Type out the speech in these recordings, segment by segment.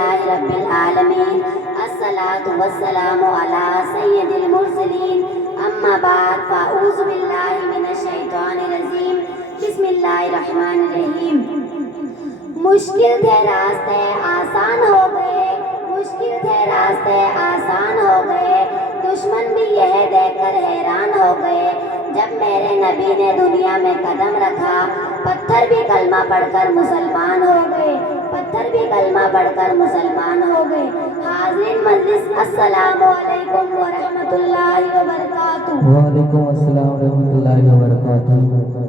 للہ رب العالمین الصلاۃ والسلام علی سید المرسلین اما بعد فاعوذ باللہ من الشیطان الرجیم بسم اللہ الرحمن الرحیم۔ مشکل تھے راستے آسان ہو گئے، مشکل تھے راستے آسان ہو گئے، دشمن بھی یہ دیکھ کر حیران ہو گئے۔ جب میرے نبی نے دنیا میں قدم رکھا، پتھر بھی کلمہ پڑھ کر مسلمان ہو گئے، پتھر بھی کلمہ پڑھ کر مسلمان ہو گئے۔ حاضرین مجلس، السلام علیکم ورحمۃ اللہ وبرکاتہ۔ وعلیکم السلام ورحمۃ اللہ وبرکاتہ۔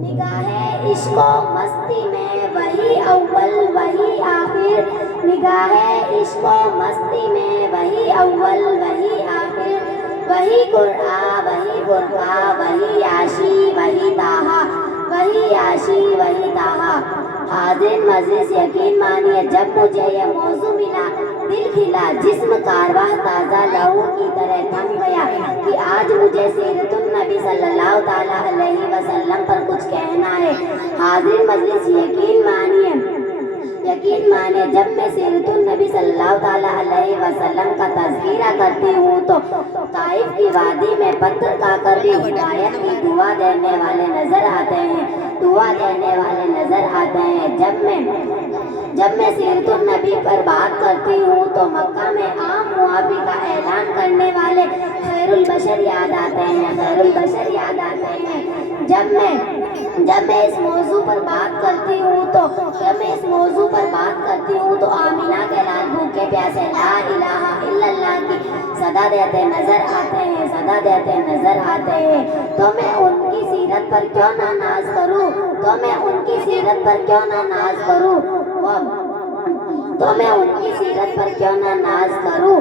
نگاہ عشق و مستی میں وہی اول وہی آخر، نگاہ عشق و مستی میں وہی اول وہی آخر، وہی قرآن وہی برقع وہی عاشی وہی طٰہٰ، وہی عاشی وہی طٰہٰ۔ حاضرین مجلس، یقین مانیے جب مجھے یہ موضوع ملا، دل کھلا، جسم کارواں تازہ لہو کی طرح تھم گیا کہ آج مجھے سیرت النبی صلی اللہ تعالیٰ علیہ وسلم پر کچھ کہنا ہے۔ حاضرین مجلس، یقین مانیے جب میں سیرت النبی صلی اللہ تعالیٰ علیہ وسلم کا تذکرہ کرتی ہوں تو طائف کی وادی میں پتھر کھا کر بھی ہدایت کی دعا دینے والے نظر آتے ہیں، دعا دینے والے نظر آتے ہیں۔ جب میں سیرت النبی پر بات کرتی ہوں تو مکہ میں عام معافی کا اعلان کرنے والے خیر البشر یاد آتے ہیں، خیر البشر یاد آتے ہیں۔ جب میں اس موضوع پر بات کرتی ہوں تو آمینہ کے لال بھوکے پیاسے لا الہ الا اللہ کی صدا دیتے نظر آتے ہیں، صدا دیتے نظر آتے ہیں۔ تو میں ان کی سیرت پر کیوں نہ ناز کروں، تو میں ان کی سیرت پر کیوں نہ ناز کروں، تو میں ان کی سیرت پر کیوں نہ ناز کروں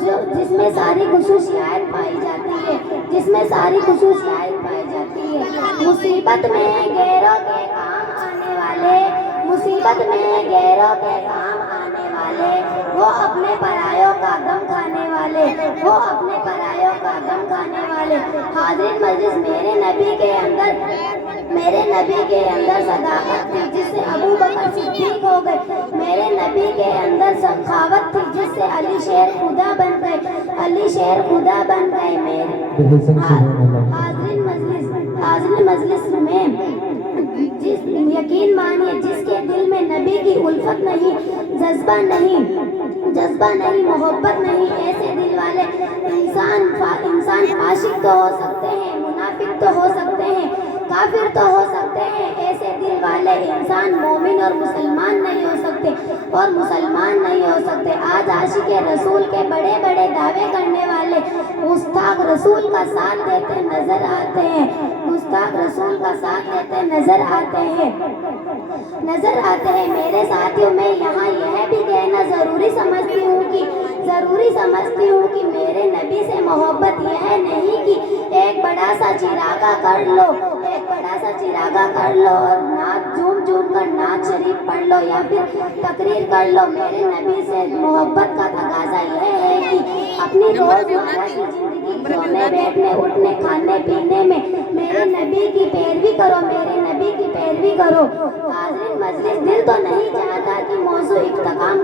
جس میں ساری خصوصیات پائی جاتی ہے، جس میں ساری خصوصیات پائی جاتی ہے۔ مصیبت میں غیروں کے کام آنے والے، مصیبت میں غیروں کے کام آنے والے، وہ اپنے پرایوں کا غم کھانے والے، وہ اپنے پرایوں کا غم کھانے والے۔ حاضرین مجلس، میرے نبی کے اندر صداقت تھی جس سے ابو بکر صدیق ہو گئے، میرے نبی کے اندر سخاوت تھی جس سے علی شیر خدا بن گئے، علی شیر خدا بن گئے۔ حاضرین مجلس میں یقین مانیے جس کے دل میں نبی کی الفت نہیں، جذبہ نہیں، محبت نہیں، ایسے دل والے انسان عاشق تو ہو سکتے ہیں، منافق تو ہو سکتے ہیں، کافر تو ہو سکتے ہیں، ایسے دل والے انسان مومن اور مسلمان نہیں ہو سکتے، اور مسلمان نہیں ہو سکتے۔ آج عاشق رسول کے بڑے بڑے دعوے کرنے والے گستاخ رسول کا ساتھ دیتے نظر آتے ہیں، گستاخ رسول کا ساتھ دیتے نظر آتے ہیں۔ میرے ساتھیوں، میں یہاں یہ بھی کہنا ضروری سمجھتی ہوں کہ میرے نبی سے محبت یہ نہیں کہ ایک بڑا سا چراغا کر لو، اور نعت جھوم کر نعت شریف پڑھ لو یا پھر تقریر کر لو۔ میرے نبی سے محبت کا تقاضا یہ ہے کہ اپنی روزمرہ کی زندگی، سونے بیٹھنے اٹھنے کھانے پینے میں میرے نبی کی پیروی کرو، میرے نبی کی پیروی کرو۔ حاضرین مجلس، دل تو نہیں چاہتا کہ موضوع اختتام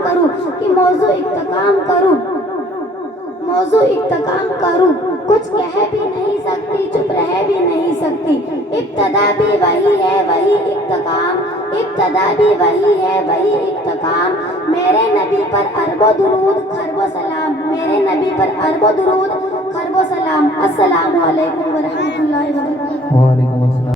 کروں، کچھ کہہ بھی نہیں سکتی، چپ رہ بھی نہیں سکتی۔ ابتدا بھی وہی ہے وہی اختتام، ابتدا بھی وہی ہے وہی اختتام۔ میرے نبی پر ارب و درود خرب و سلام، میرے نبی پر ارب و درود خرب و سلام۔ السلام علیکم ورحمۃ اللہ وبرکاتہ۔ وعلیکم السلام۔